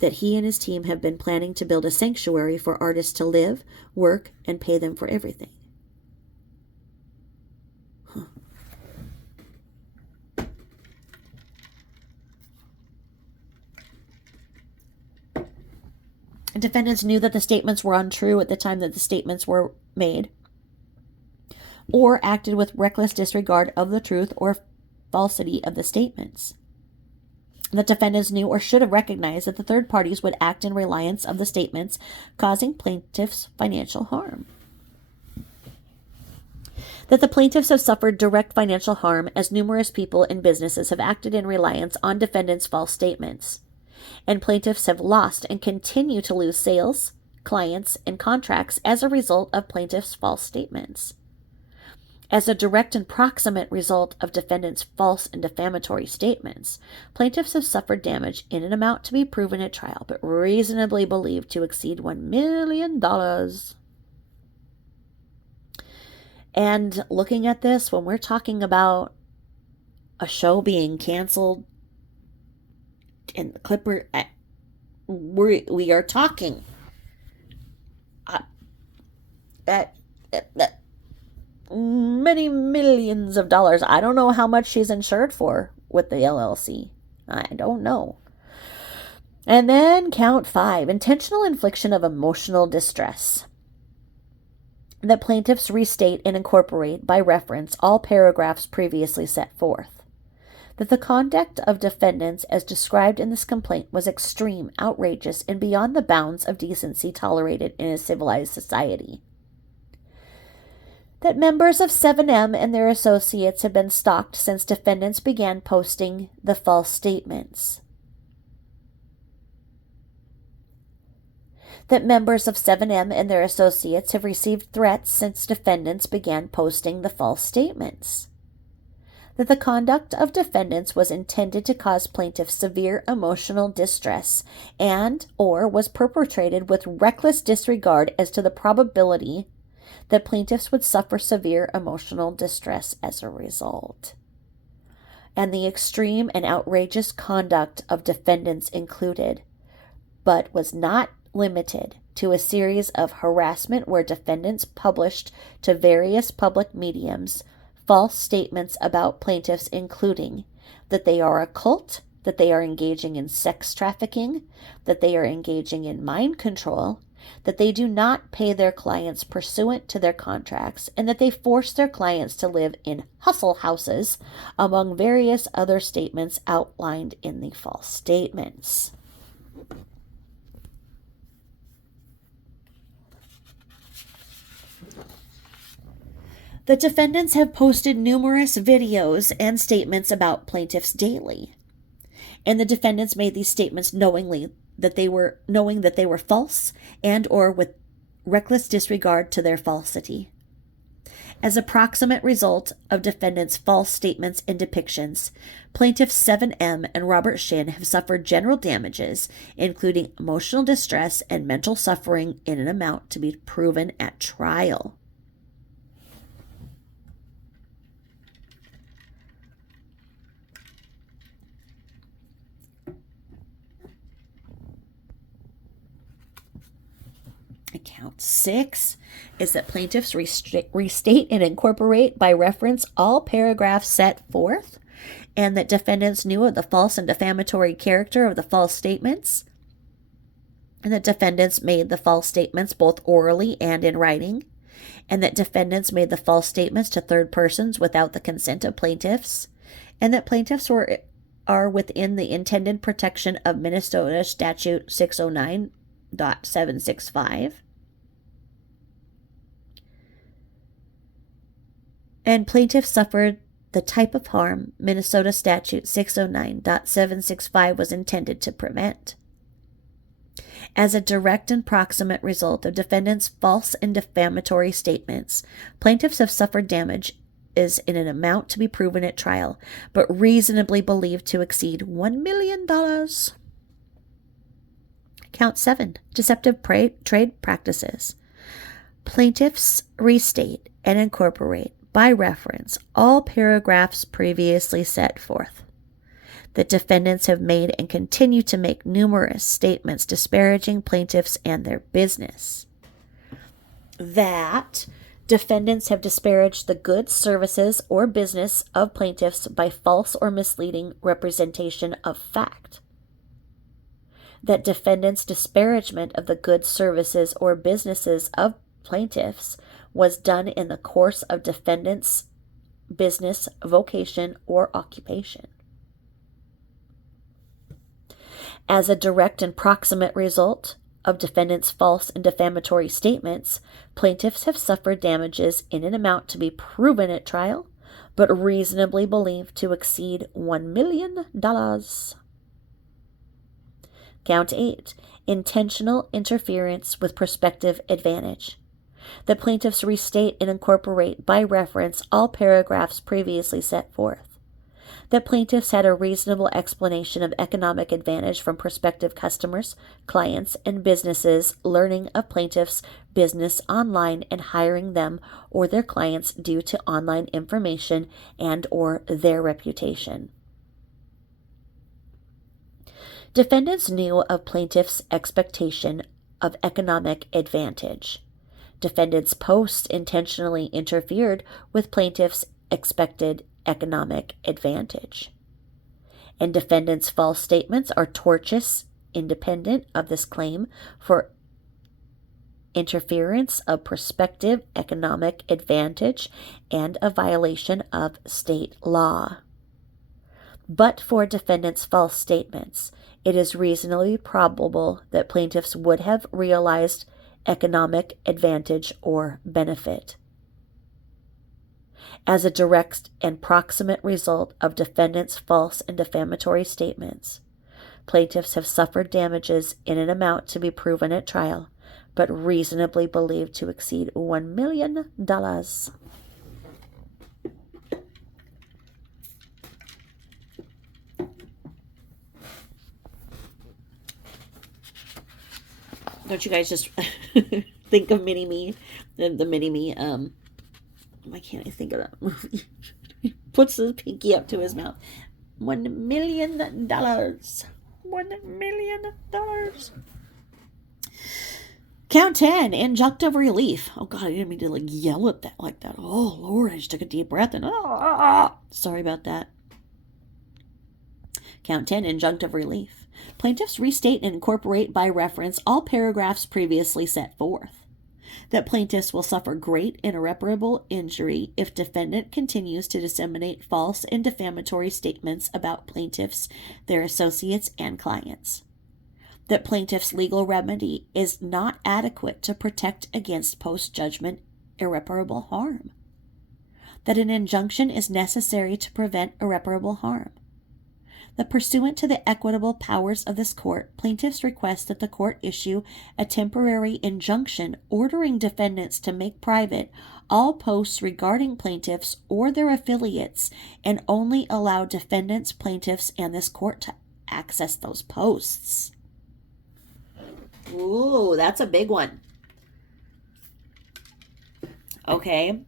That he and his team have been planning to build a sanctuary for artists to live, work, and pay them for everything. Defendants knew that the statements were untrue at the time that the statements were made, or acted with reckless disregard of the truth or falsity of the statements. The defendants knew or should have recognized that the third parties would act in reliance of the statements, causing plaintiffs financial harm. That the plaintiffs have suffered direct financial harm as numerous people and businesses have acted in reliance on defendants' false statements. And plaintiffs have lost and continue to lose sales, clients, and contracts as a result of plaintiffs' false statements. As a direct and proximate result of defendants' false and defamatory statements, plaintiffs have suffered damage in an amount to be proven at trial, but reasonably believed to exceed $1 million. And looking at this, when we're talking about a show being canceled, and the Clipper, we are talking at, at many millions of dollars. I don't know how much she's insured for with the LLC. I don't know. And then count 5, intentional infliction of emotional distress. The plaintiffs restate and incorporate by reference all paragraphs previously set forth. That the conduct of defendants as described in this complaint was extreme, outrageous, and beyond the bounds of decency tolerated in a civilized society. That members of 7M and their associates have been stalked since defendants began posting the false statements. That members of 7M and their associates have received threats since defendants began posting the false statements. That the conduct of defendants was intended to cause plaintiffs severe emotional distress and or was perpetrated with reckless disregard as to the probability that plaintiffs would suffer severe emotional distress as a result. And the extreme and outrageous conduct of defendants included, but was not limited to a series of harassment where defendants published to various public mediums false statements about plaintiffs, including that they are a cult, that they are engaging in sex trafficking, that they are engaging in mind control, that they do not pay their clients pursuant to their contracts, and that they force their clients to live in hustle houses, among various other statements outlined in the false statements. The defendants have posted numerous videos and statements about plaintiffs daily, and the defendants made these statements knowing that they were false and or with reckless disregard to their falsity. As a proximate result of defendants' false statements and depictions, plaintiffs 7M and Robert Shin have suffered general damages, including emotional distress and mental suffering in an amount to be proven at trial. Count 6 is that plaintiffs restate and incorporate by reference all paragraphs set forth, and that defendants knew of the false and defamatory character of the false statements, and that defendants made the false statements both orally and in writing, and that defendants made the false statements to third persons without the consent of plaintiffs, and that plaintiffs are within the intended protection of Minnesota Statute 609.765. And plaintiffs suffered the type of harm Minnesota Statute 609.765 was intended to prevent. As a direct and proximate result of defendants' false and defamatory statements, plaintiffs have suffered damage is in an amount to be proven at trial, but reasonably believed to exceed $1 million. Count 7, deceptive trade practices. Plaintiffs restate and incorporate by reference all paragraphs previously set forth. The defendants have made and continue to make numerous statements disparaging plaintiffs and their business. That defendants have disparaged the goods, services, or business of plaintiffs by false or misleading representation of fact. That defendants' disparagement of the goods, services, or businesses of plaintiffs was done in the course of defendants' business, vocation, or occupation. As a direct and proximate result of defendants' false and defamatory statements, plaintiffs have suffered damages in an amount to be proven at trial, but reasonably believed to exceed $1 million. Count 8, intentional interference with prospective advantage. The plaintiffs restate and incorporate by reference all paragraphs previously set forth. The plaintiffs had a reasonable explanation of economic advantage from prospective customers, clients, and businesses learning of plaintiffs' business online and hiring them or their clients due to online information and or their reputation. Defendants knew of plaintiff's expectation of economic advantage. Defendants' posts intentionally interfered with plaintiff's expected economic advantage. And defendants' false statements are tortious, independent of this claim for interference of prospective economic advantage and a violation of state law. But for defendants' false statements, it is reasonably probable that plaintiffs would have realized economic advantage or benefit. As a direct and proximate result of defendants' false and defamatory statements, plaintiffs have suffered damages in an amount to be proven at trial, but reasonably believed to exceed $1 million. Don't you guys just think of Mini-Me? The Mini-Me, why can't I think of that movie? He puts his pinky up to his mouth. $1 million. $1 million. Count 10, injunctive relief. Oh God, I didn't mean to yell at that like that. Oh Lord, I just took a deep breath and sorry about that. Count 10, injunctive relief. Plaintiffs restate and incorporate by reference all paragraphs previously set forth. That plaintiffs will suffer great and irreparable injury if defendant continues to disseminate false and defamatory statements about plaintiffs, their associates, and clients. That plaintiff's legal remedy is not adequate to protect against post-judgment irreparable harm. That an injunction is necessary to prevent irreparable harm. That pursuant to the equitable powers of this court, plaintiffs request that the court issue a temporary injunction ordering defendants to make private all posts regarding plaintiffs or their affiliates and only allow defendants, plaintiffs, and this court to access those posts. Ooh, that's a big one. Okay.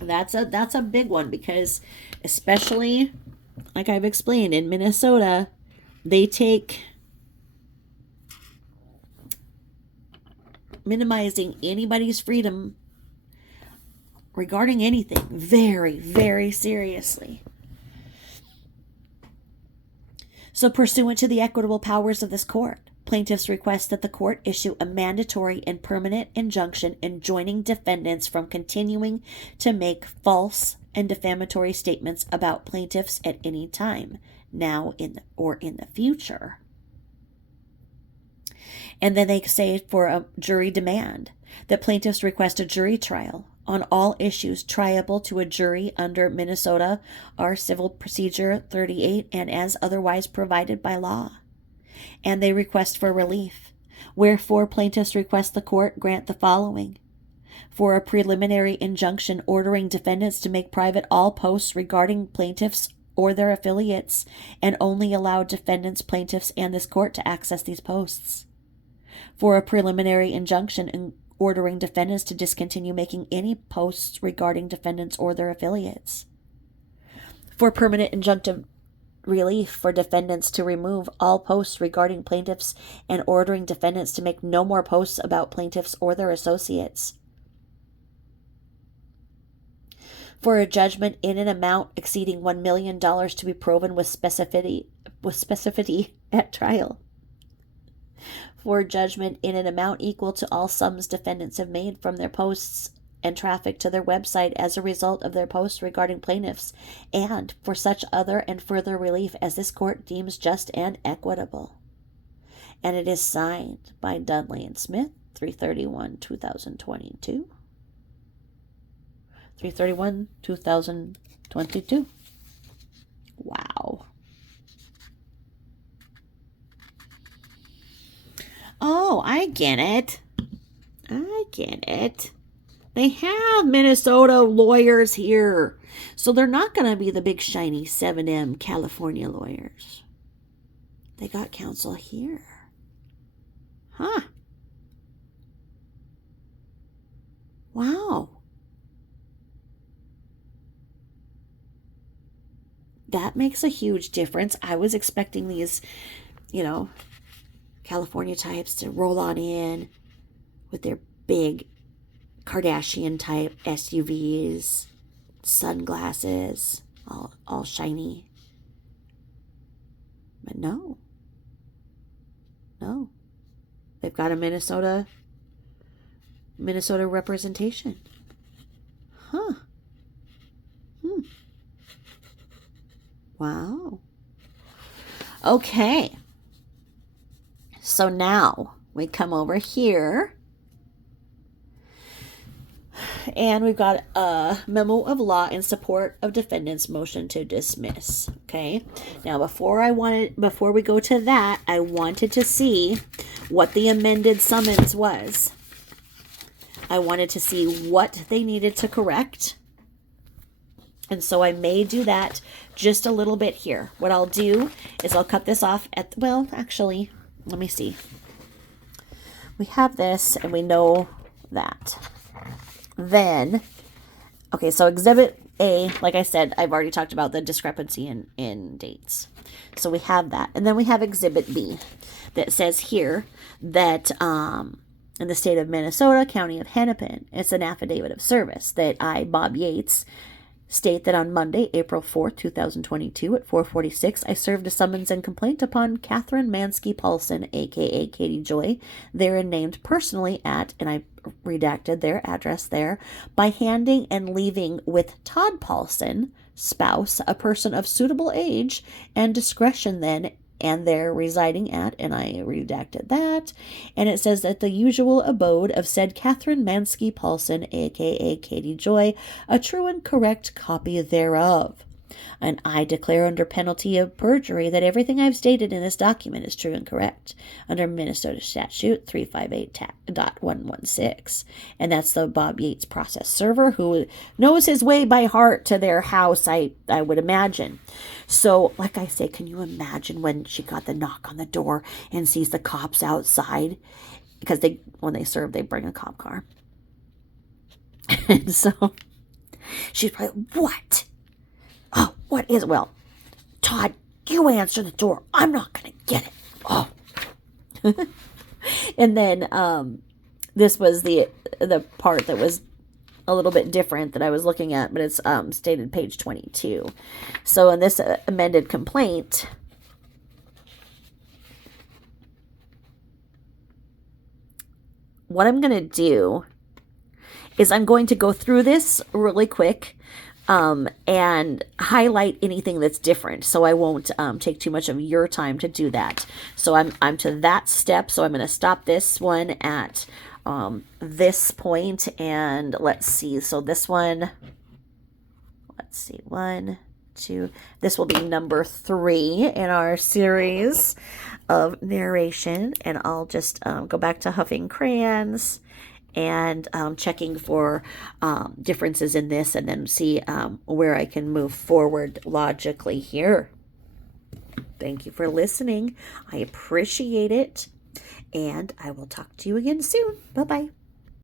That's a big one because especially, like I've explained, in Minnesota, they take minimizing anybody's freedom regarding anything very, very seriously. So pursuant to the equitable powers of this court, plaintiffs request that the court issue a mandatory and permanent injunction enjoining defendants from continuing to make false and defamatory statements about plaintiffs at any time, now or in the future. And then they say for a jury demand that plaintiffs request a jury trial on all issues triable to a jury under Minnesota R. Civil Procedure 38 and as otherwise provided by law. And they request for relief, wherefore plaintiffs request the court grant the following. For a preliminary injunction ordering defendants to make private all posts regarding plaintiffs or their affiliates and only allow defendants, plaintiffs, and this court to access these posts. For a preliminary injunction ordering defendants to discontinue making any posts regarding defendants or their affiliates. For permanent injunctive relief for defendants to remove all posts regarding plaintiffs and ordering defendants to make no more posts about plaintiffs or their associates. For a judgment in an amount exceeding $1 million to be proven with specificity at trial. For a judgment in an amount equal to all sums defendants have made from their posts and traffic to their website as a result of their posts regarding plaintiffs, and for such other and further relief as this court deems just and equitable. And it is signed by Dudley and Smith, 3/31/2022. 3/31/2022. Wow. Oh, I get it. They have Minnesota lawyers here. So they're not going to be the big shiny 7M California lawyers. They got counsel here. Huh. Wow. that makes a huge difference. I was expecting these, California types to roll on in with their big Kardashian type SUVs, sunglasses, all shiny. But no. They've got a Minnesota representation. Huh. Wow. Okay. So now we come over here and we've got a memo of law in support of defendant's motion to dismiss. Okay. Now before we go to that, I wanted to see what the amended summons was. I wanted to see what they needed to correct. And so I may do that just a little bit here. What I'll do is I'll cut this off actually, let me see. We have this and we know that. Then, okay, so Exhibit A, like I said, I've already talked about the discrepancy in dates. So we have that. And then we have Exhibit B that says here that in the state of Minnesota, county of Hennepin, it's an affidavit of service that I, Bob Yates, state that on Monday, April 4th, 2022 at 4:46, I served a summons and complaint upon Catherine Mansky Paulson, a.k.a. Katie Joy, therein named personally at, and I redacted their address there, by handing and leaving with Todd Paulson, spouse, a person of suitable age and discretion then, and there residing at, and I redacted that, and it says that the usual abode of said Catherine Mansky Paulson, a.k.a. Katie Joy, a true and correct copy thereof. And I declare under penalty of perjury that everything I've stated in this document is true and correct under Minnesota Statute 358.116. And that's the Bob Yates process server who knows his way by heart to their house, I would imagine. So, like I say, can you imagine when she got the knock on the door and sees the cops outside? Because when they serve, they bring a cop car. And so she's probably, what? Oh, what is it? Well, Todd, you answer the door. I'm not going to get it. Oh. And then this was the part that was a little bit different that I was looking at, but it's stated page 22. So in this amended complaint, what I'm going to do is I'm going to go through this really quick and highlight anything that's different. So I won't take too much of your time to do that. So I'm to that step. So I'm going to stop this one at this point, and let's see. So this one, let's see, 1, 2. This will be number 3 in our series of narration, and I'll just go back to Huffing Crayons and checking for differences in this, and then see where I can move forward logically here. Thank you for listening. I appreciate it, and I will talk to you again soon. Bye-bye.